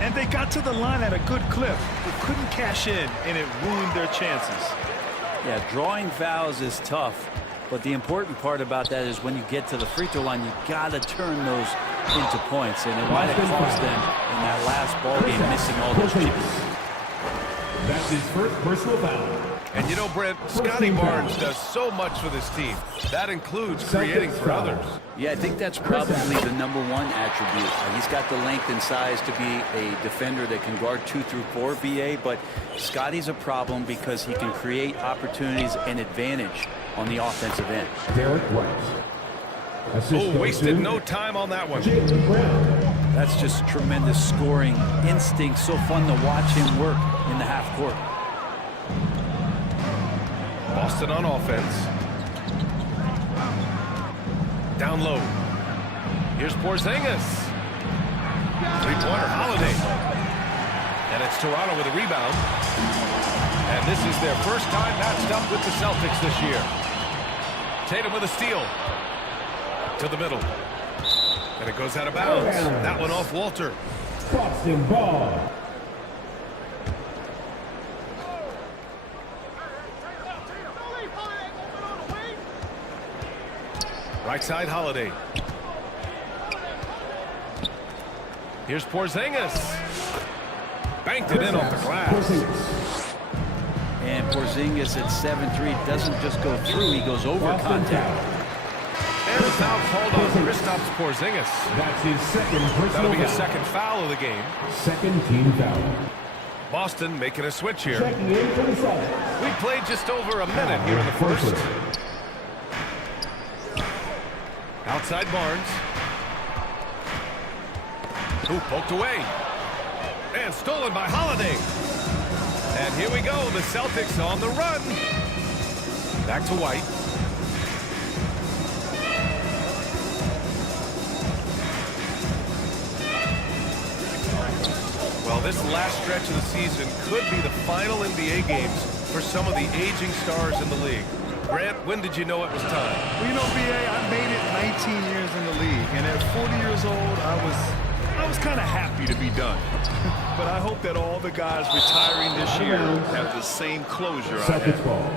And they got to the line at a good clip, but couldn't cash in, and it ruined their chances. Yeah, drawing fouls is tough, but the important part about that is when you get to the free throw line, you got to turn those into points, and it might have cost them in that last ball game, missing all those chips. That's his first personal foul. And you know, Brent, Scotty Barnes does so much for this team. That includes creating for others. Yeah, I think that's probably the #1 attribute. He's got the length and size to be a defender that can guard 2 through 4 VA, but Scotty's a problem because he can create opportunities and advantage on the offensive end. Derek White. Oh, wasted no time on that one. That's just tremendous scoring instinct. So fun to watch him work in the half court. Boston on offense. Down low. Here's Porzingis. Three-pointer, Holiday. And it's Toronto with a rebound. And this is their first time matched up with the Celtics this year. Tatum with a steal. To the middle. And it goes out of bounds. That one off Walter. Boston ball. Right side, Holiday. Here's Porzingis. Banked it in off the glass. And Porzingis at 7'3" doesn't just go through, he goes over contact. And a foul called on Kristaps Porzingis. That's his second personal That'll be his foul. second foul of the game. Second team foul. Boston making a switch here. Checking in for the Celtics. We played just over a minute here in the first. Outside Barnes. Who poked away. And stolen by Holiday. And here we go. The Celtics on the run. Back to White. Well, this last stretch of the season could be the final NBA games for some of the aging stars in the league. Grant, when did you know it was time? Well, you know, BA, I made it 19 years in the league, and at 40 years old, I was kind of happy to be done. But I hope that all the guys retiring this year have the same closure I Celtics had. ball.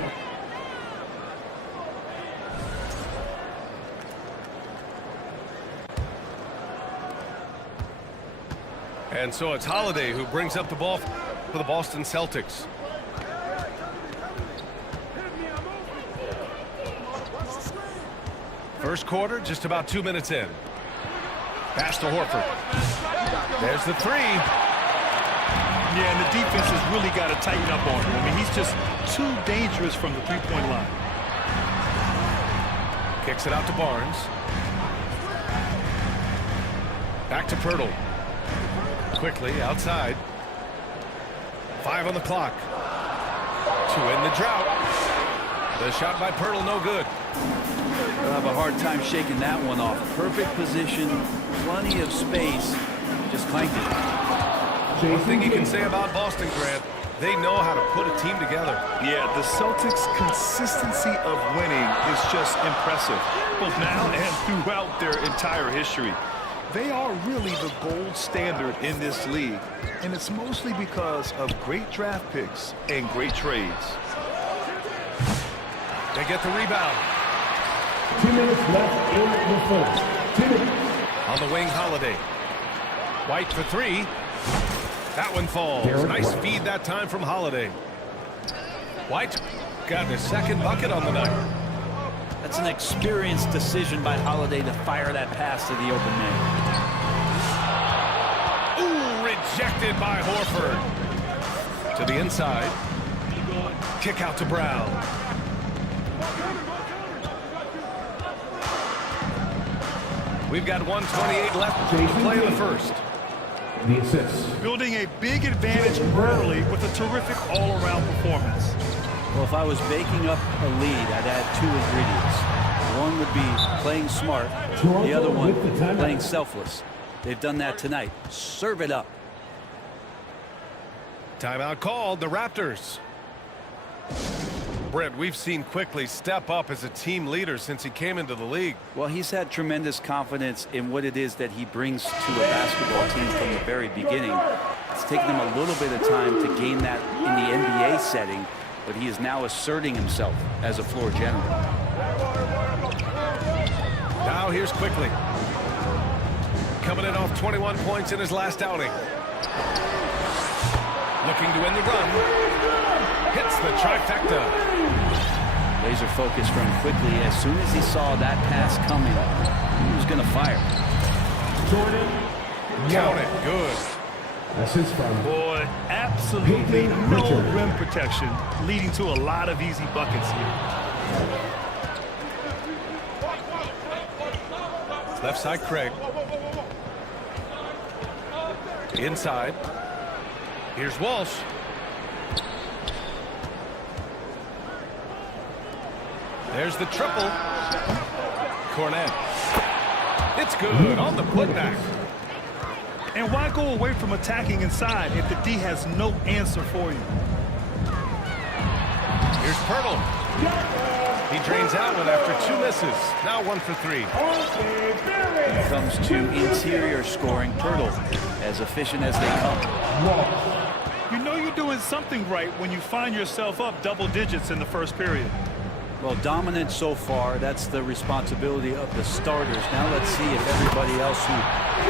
And so it's Holiday who brings up the ball for the Boston Celtics. First quarter, just about 2 minutes in. Pass to Horford. There's the three. Yeah, and the defense has really got to tighten up on him. I mean, he's just too dangerous from the three-point line. Kicks it out to Barnes. Back to Pirtle. Quickly outside. 5 on the clock. To end the drought. The shot by Pirtle, no good. They'll have a hard time shaking that one off. Perfect position, plenty of space, just clanked it. One thing you can say about Boston, Grant, they know how to put a team together. Yeah, the Celtics' consistency of winning is just impressive, both now and throughout their entire history. They are really the gold standard in this league, and it's mostly because of great draft picks and great trades. They get the rebound. 2 minutes left in the first. 2 minutes. On the wing, Holiday. White for three. That one falls. Derek Nice White. feed that time from Holiday. White got his second bucket on the night. That's an experienced decision by Holiday to fire that pass to the open man. Ooh, rejected by Horford. To the inside. Kick out to Brown. We've got 1:28 left to play in the first. The assist. Building a big advantage early with a terrific all-around performance. Well, if I was baking up a lead, I'd add 2 ingredients. One would be playing smart, the other one playing selfless. They've done that tonight. Serve it up. Timeout called, the Raptors. Brent, we've seen Quickly step up as a team leader since he came into the league. Well, he's had tremendous confidence in what it is that he brings to a basketball team from the very beginning. It's taken him a little bit of time to gain that in the NBA setting, but he is now asserting himself as a floor general. Now here's Quickly. Coming in off 21 points in his last outing. Looking to end the run. Hits the trifecta. Laser focus from Quickly. As soon as he saw that pass coming, he was going to fire. Jordan. Count it. Good. That's his foul. Boy, absolutely Peyton no Richard. rim protection, leading to a lot of easy buckets here. Left side, Craig. Inside. Here's Walsh. There's the triple. Cornet. It's good on the putback. And why go away from attacking inside if the D has no answer for you? Here's Pirtle. He drains out one after 2 misses. Now 1 for 3. When it comes to interior scoring, Pirtle, as efficient as they come. You know you're doing something right when you find yourself up double digits in the first period. Well, dominant so far. That's the responsibility of the starters. Now let's see if everybody else who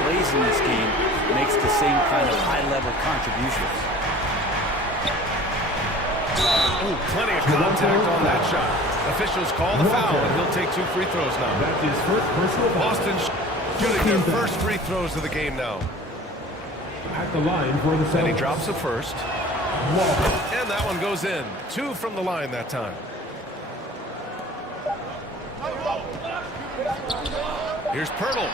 plays in this game makes the same kind of high-level contributions. Oh, plenty of contact on that shot. Officials call the foul, and he'll take 2 free throws now. That's his first personal foul. Boston shooting their first free throws of the game now. At the line for the And he Celtics. drops the first. Walsh. And that one goes in. 2 from the line that time. Here's Pirtle.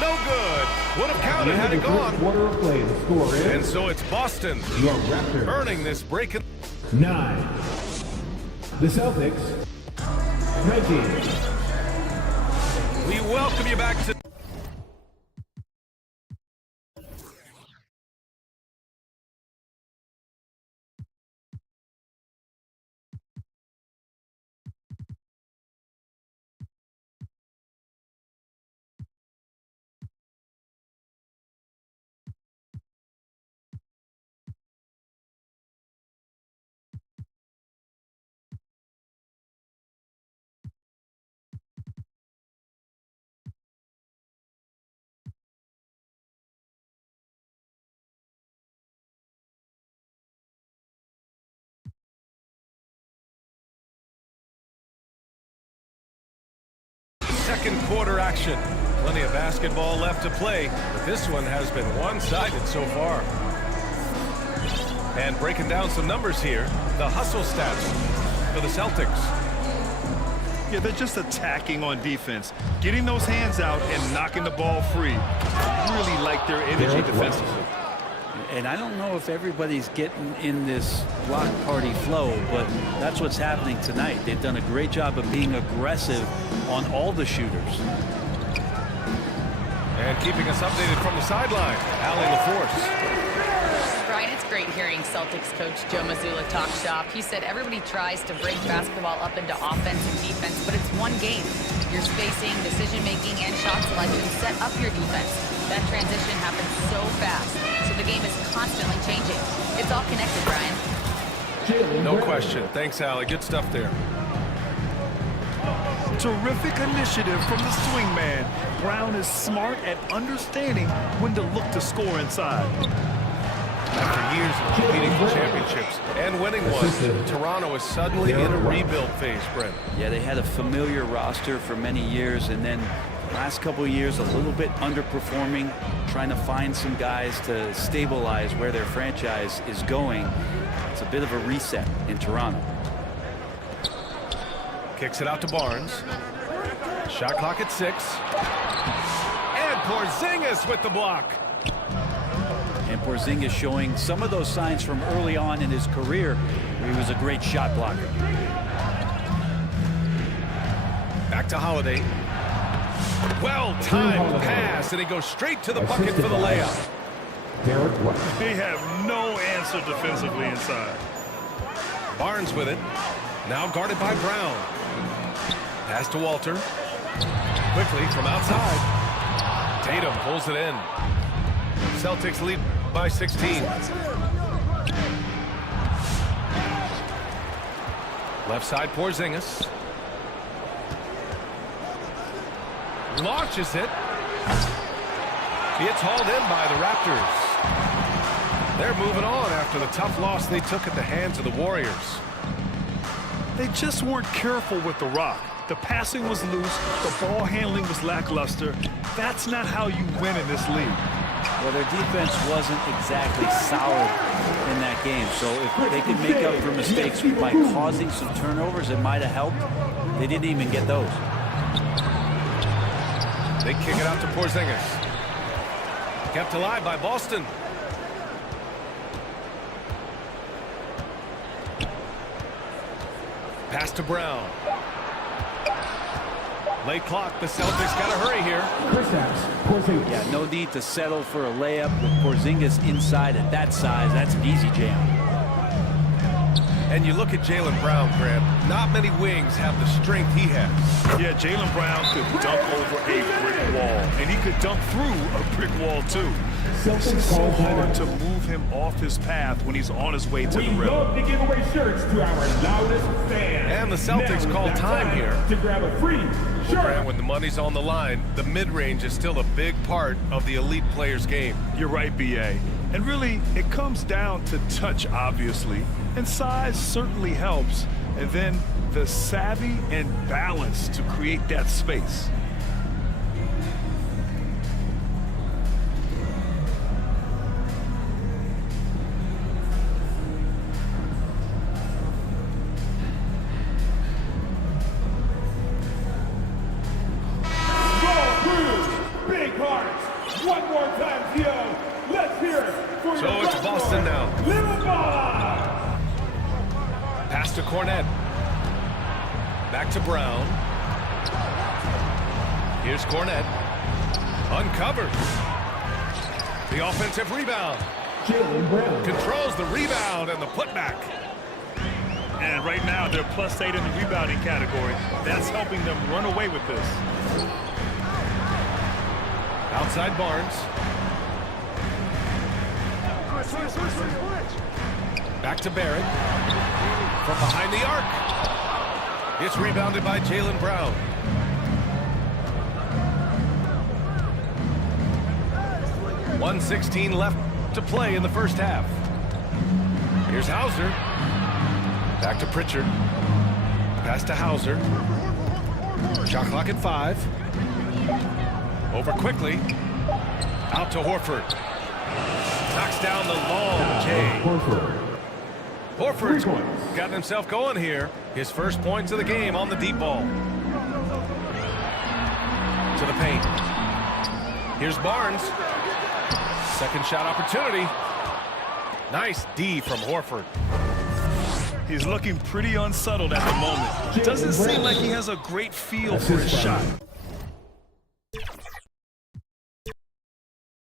No good. Would have counted had it gone. Quarter of play. The score is. And so it's Boston Your Raptors. earning this break. 9. The Celtics. 19. We welcome you back to second quarter action. Plenty of basketball left to play, but this one has been one-sided so far. And breaking down some numbers here, the hustle stats for the Celtics. Yeah, they're just attacking on defense, getting those hands out and knocking the ball free. Really like their energy defensively. And I don't know if everybody's getting in this block party flow, but that's what's happening tonight. They've done a great job of being aggressive on all the shooters. And keeping us updated from the sideline, Allie LaForce. Brian, it's great hearing Celtics coach Joe Mazzulla talk shop. He said everybody tries to break basketball up into offense and defense, but it's one game. Your spacing, decision-making, and shot selection set up your defense. That transition happens so fast, so the game is constantly changing. It's all connected, Brian. No question. Thanks, Allie. Good stuff there. Terrific initiative from the swingman. Brown is smart at understanding when to look to score inside. After years of competing for championships and winning one, Toronto is suddenly in a rebuild phase, Brent. Yeah, they had a familiar roster for many years, and then the last couple of years a little bit underperforming, trying to find some guys to stabilize where their franchise is going. It's a bit of a reset in Toronto. Kicks it out to Barnes. Shot clock at 6. And Porzingis with the block. And Porzingis showing some of those signs from early on in his career where he was a great shot blocker. Back to Holiday. Well-timed pass, and he goes straight to the bucket for the layup. Derek White. They have no answer defensively inside. Barnes with it. Now guarded by Brown. Pass to Walter. Quickly from outside. Tatum pulls it in. Celtics lead by 16. Left side, Porzingis. Launches it. It's hauled in by the Raptors. They're moving on after the tough loss they took at the hands of the Warriors. They just weren't careful with the rock. The passing was loose. The ball handling was lackluster. That's not how you win in this league. Well, their defense wasn't exactly solid in that game. So if they could make up for mistakes by causing some turnovers, it might have helped. They didn't even get those. They kick it out to Porzingis. Kept alive by Boston. Pass to Brown. Late clock. The Celtics got to hurry here. Yeah, no need to settle for a layup with Porzingis inside at that size. That's an easy jam. And you look at Jaylen Brown, Grant. Not many wings have the strength he has. Yeah, Jaylen Brown could dunk over a brick wall, and he could dunk through a brick wall, too. It's just so hard to move him off his path when he's on his way to the rim. We love to give away shirts to our loudest fans. And the Celtics call time here. To grab a free shirt. Grant, when the money's on the line, the mid-range is still a big part of the elite player's game. You're right, B.A. And really, it comes down to touch, obviously. And size certainly helps. And then the savvy and balance to create that space. Big hearts. One more time, Theo. Let's hear it for So it's Boston now. Little ball. Pass to Cornet. Back to Brown. Here's Cornet. Uncovered. The offensive rebound. Jaylen Brown. Controls the rebound and the putback. And right now, they're +8 in the rebounding category. That's helping them run away with this. Outside Barnes. Back to Barrett. From behind the arc. It's rebounded by Jaylen Brown. .116 left to play in the first half. Here's Hauser. Back to Pritchard. Pass to Hauser. Shot clock at 5. Over quickly. Out to Horford. Knocks down the long J. Horford's got himself going here. His first points of the game on the deep ball. To the paint. Here's Barnes. Second shot opportunity. Nice D from Horford. He's looking pretty unsettled at the moment. It doesn't seem like he has a great feel for his shot.